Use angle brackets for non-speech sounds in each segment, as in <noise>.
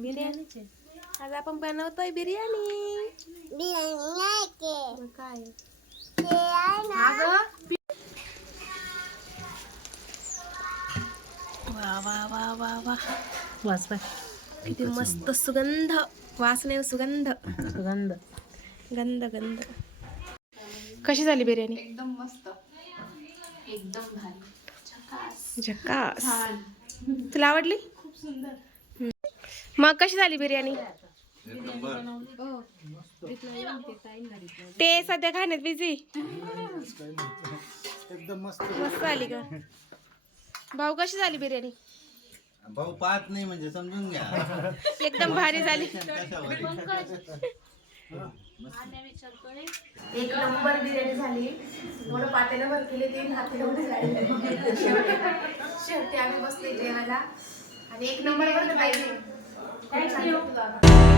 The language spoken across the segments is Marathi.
बिर्याणी आज आपण बनवतोय बिर्याणी. मग काय वा वा वा वा वा. वाच बाय किती मस्त सुगंध. वासने सुगंध. सुगंध. गंध गंध. कशी झाली बिर्याणी? एकदम मस्त. एकदम भारी. झकास. तुला आवडली? खूप सुंदर. मग कशी झाली बिर्याणी? ते सध्या खाण्यात बिझी एकदम मस्त. मस्त झाली का भाऊ कशी झाली बिर्याणी? भाऊ पाहत नाही म्हणजे समजून घ्या. एकदम भारी झाली. एक नंबर बिर्याणी झाली. थोडं पातेलं भर केली तीन हाते शेवटी. आम्ही बसले जेवायला. आणि एक नंबर बरं का पाहिजे वरती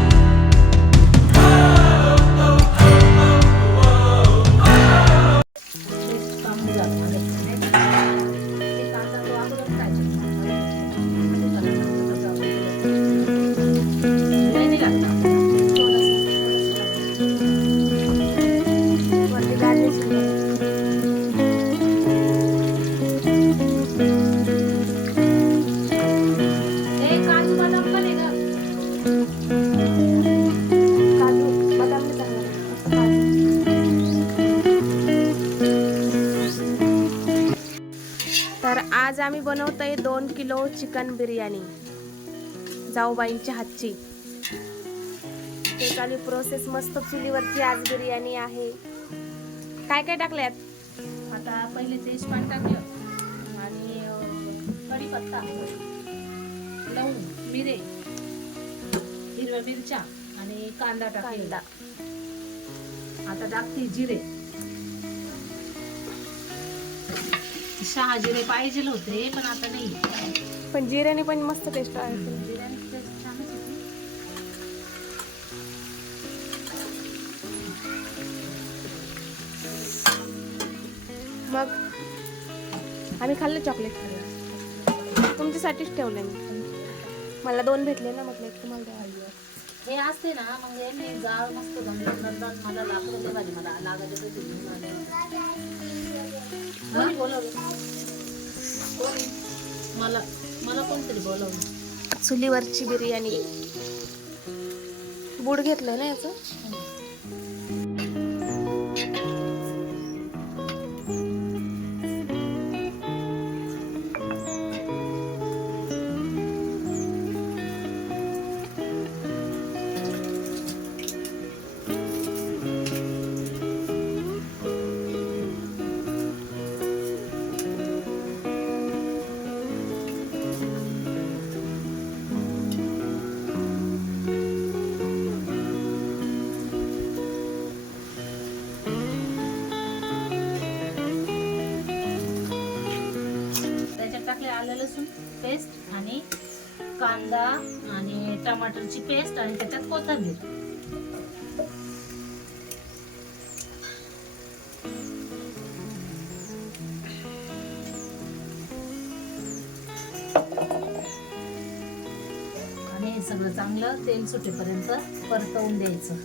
बनवतोय दोन किलो चिकन बिर्याणी. जाऊबाईंच्या हातची. ते चालू प्रोसेस मस्त चुलीवरची आज बिर्याणी आहे. काय काय टाकल्यात? आता पहिले तेजपान टाकलं आणि कढीपत्ता लवंग मिरे हिरव्या मिरच्या आणि कांदा टाकलेला. आता टाकते जिरे. सहा जिरे पाहिजे होते पण आता नाही पण जिऱ्याने पण मस्त टेस्ट आहे जिऱ्याने छानच. मग आम्ही खाल्लं चॉकलेट तुमच्यासाठीच ठेवलं मी मला दोन भेटले ना म्हटलं एक तुम्हाला द्यावं. हे असते ना मग जाळ मस्त मला लाकडं मला लागायचं तर ते घेऊन आले. कोणी बोलवलं? कोणी? मला मला कोणतरी बोलवलं. चुलीवरची बिर्याणी. बूड घेतलंय ना याचं? लसूण पेस्ट आणि कांदा आणि टमाटरची पेस्ट आणि त्याच्यात कोथिंबीर. आणि हे सगळं चांगलं तेल सुटेपर्यंत परतवून द्यायचं.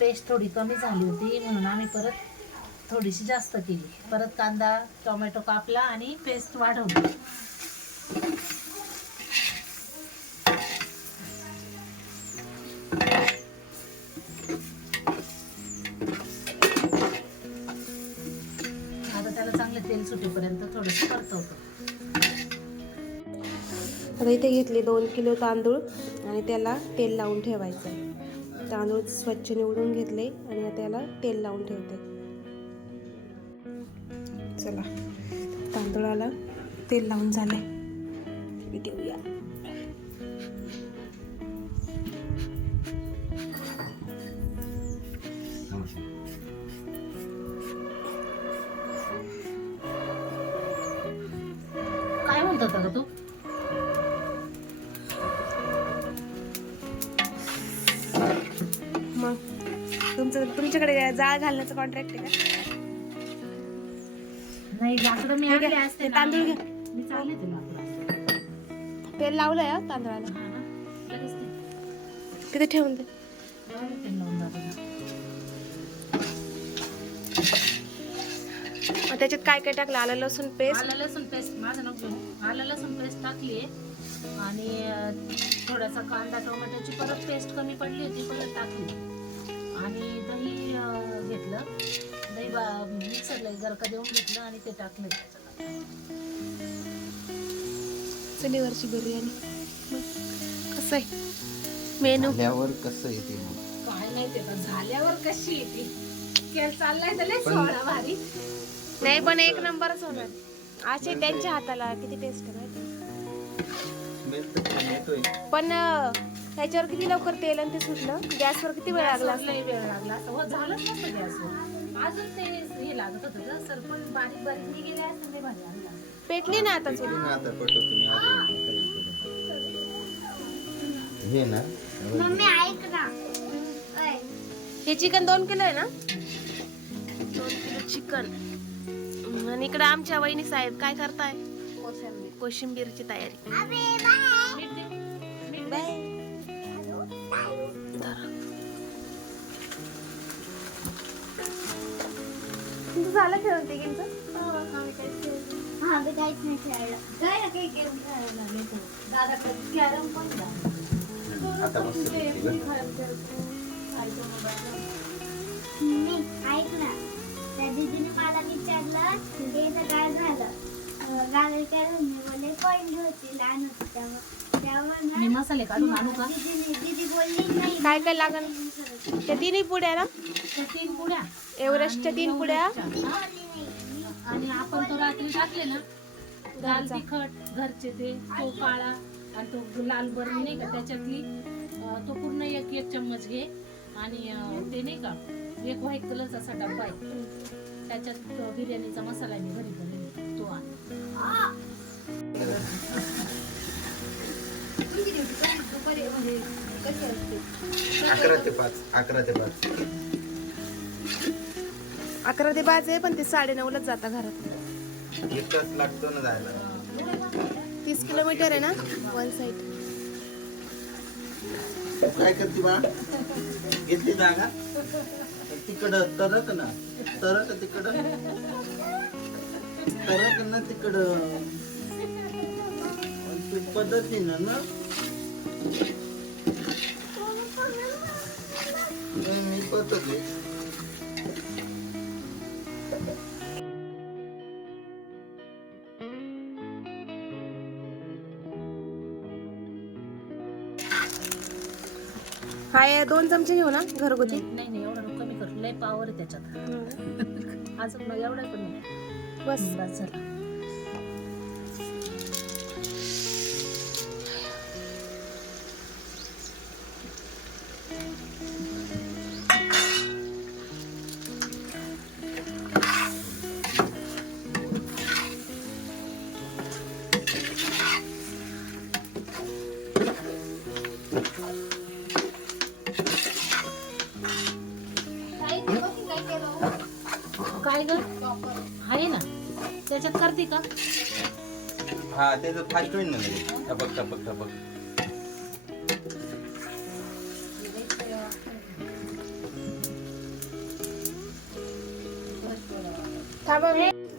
पेस्ट थोडी कमी झाली होती म्हणून आम्ही परत थोडीशी जास्त केली. परत कांदा टोमॅटो कापला आणि पेस्ट वाढवली. आता त्याला चांगलं तेल सुटेपर्यंत थोडंसं परतवतो आता इथे घेतले दोन किलो तांदूळ आणि त्याला तेल लावून ठेवायचं आहे. तांदूळ स्वच्छ निवडून घेतले आणि त्याला तेल लावून ठेवते. चला. तांदूळाला तेल लावून झालंय. देऊया काय म्हणत होता ग तू? मग तुमचं तुमच्याकडे जाळ घालण्याचं कॉन्ट्रॅक्ट आहे का? लाकडं मी घे, आणले असते ते ना. तांदूळ घे. मी चालले ते लाकडं. तेल लावलंय हा तांदळाला. हा ना. लगेच ते किती ठेवून दे? लावून. मग त्याच्यात काय काय टाकलं? आलं लसूण पेस्ट आलं लसूण पेस्ट माझं नको घेऊ. आलं लसूण पेस्ट टाकली आणि अं, थोडासा कांदा टोमॅटोची परत पेस्ट कमी पडली होती परत टाकली. आणि दही अं, घेतलं. दही मिक्सरला जर का देऊन घेतलं आणि ते टाकलं. चुलीवरची बिर्याणी. कसं आहे? मेनू? झाल्यावर कसं येते काय नाही ते झाल्यावर कशी येते केल चाललाय तर लय सोहळा भारी. नाही पण एक नंबरच होणार असे त्यांच्या हाताला किती टेस्ट माहिती? पण त्याच्यावर किती लवकर तेल आणि ते सुटलं? गॅसवर किती वेळ लागला वेळ लागला असं हो, झालंच नसतं गॅसवर. अजून ते हे लागत होतं गं, सर पण बारीक बारीक असं भारी आणला पेटली ना आता चुली ना आता पटो तुम्ही आधी हे ना हे चिकन दोन किलो आहे ना? दोन किलो चिकन. आणि इकडे आमच्या वहिनी साहेब काय करताय? कोशिंबीरची तयारी. मीठ दे. मीठ दे. झालं खेळून ते गेमचं? दादाकडे कॅरम पण द्या. आता मस्त दिसते गं. मी ऐक ना. त्या दीदीने मला विचारलं हे तर काय झालं गावी करून मी बोलले पॉईंट होती लहान होती तेव्हा. मी मसाले काढून आणू का? काय काय लागल त्या तिन्ही पुड्या ना? त्या तीन पुड्या. एव्हरेस्टच्या तीन पुड्या. आणि आपण तो रात्री टाकले ना लाल तिखट घरचे ते तो काळा आणि तो लाल बरणी नाही का त्याच्यातली तो पूर्ण एक एक चम्मच घे. आणि ते नाही का एक व्हाईट कलरचा असा डब्बा आहे. त्याच्यात तो बिर्याणीचा मसाला मी घरी बनवलेला तो आण. अकरा ते पाच अकरा ते पाच. अकरा ते पाच आहे पण ते साडे नऊलाच जाता घरात. एक तास लागतो ना जायला. तीस किलोमीटर आहे ना? वन साईड तू काय करते बा? घेतली जागा? तिकडं तरक ना. तरक तिकडं. तरक ना तिकडं. तू पद्धतीनं ना. पद्धत. आहे हाय दोन चमचे घेऊ ना घरगुती? नाही नाही एवढं नको कमी कर. लय पावर आहे त्याच्यात. <laughs> अजून मग एवढं पण नाही. बस. बस झालं का? हा त्याचं फास्ट होईल ना लगेच. टपक टपक टपक.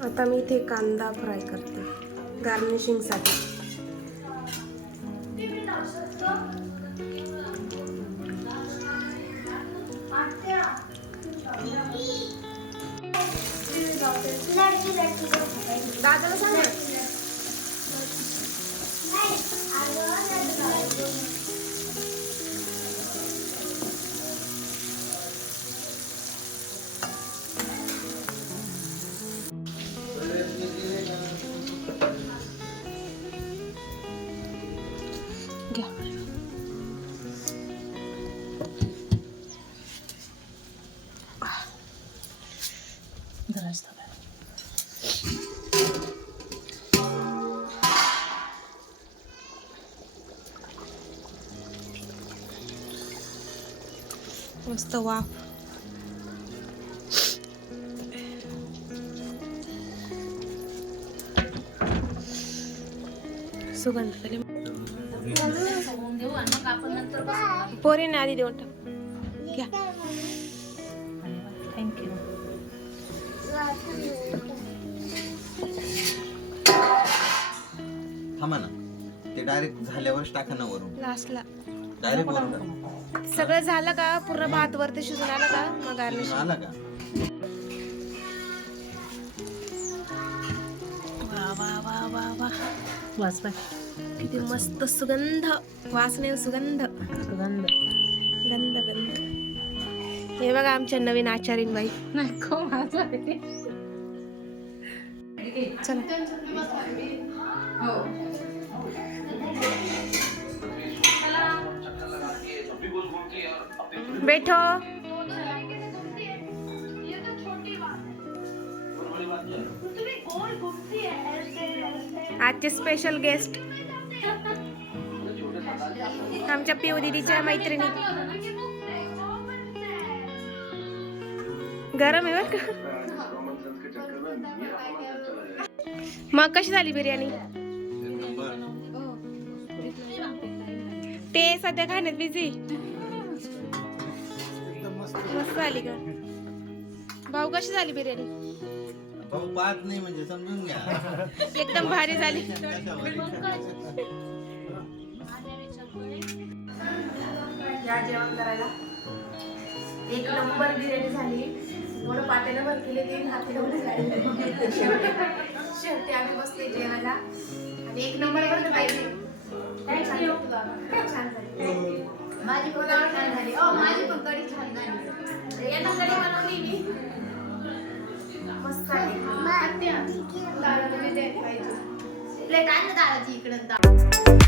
आता मी इथे कांदा फ्राय करते. गार्निशिंगसाठी. 나도 선물. 네. 이게 मस्त वाफ सुगंध तरी पोरीने आधी देऊन टाक घ्या थँक्यू थांबा ना. ते डायरेक्ट झाल्यावरच टाका ना वरून. लास्टला डायरेक्ट वरून टाका. सगळं झालं का? पूर्ण भात वरती शिजून आला का? मग गार्निश आला का? वा वा वा वा वा. वाच बाय किती मस्त सुगंध. वासने सुगंध. सुगंध. गंध गंध. हे बघा आमच्या नवीन आचार्य बाई. नाही खो माझा चला. बैठो। आजचे स्पेशल गेस्ट आमच्या पिऊ दिदीच्या मैत्रिणी. गरम आहे बरं का? मग कशी झाली बिर्याणी. ते सध्या खाण्यात बिझी मस्त झाली का भाऊ कशी झाली बिर्याणी? भाऊ पाहत नाही म्हणजे समजून घ्या. एकदम भारी झाली? या जेवण करायला. एक नंबर बिर्याणी झाली. थोडं पाट्यानं भर केले ते हात एवढे झाले शेवटी. शेवटी आम्ही बसते जेवायला. आणि एक नंबर बरं पाहिजे छान झाली. माझी पण छान झाली. ओ माझी पण झाली यांना कढी बनवली मी? मस्त पाहिजे प्लेट आहे ना दादाची इकडं.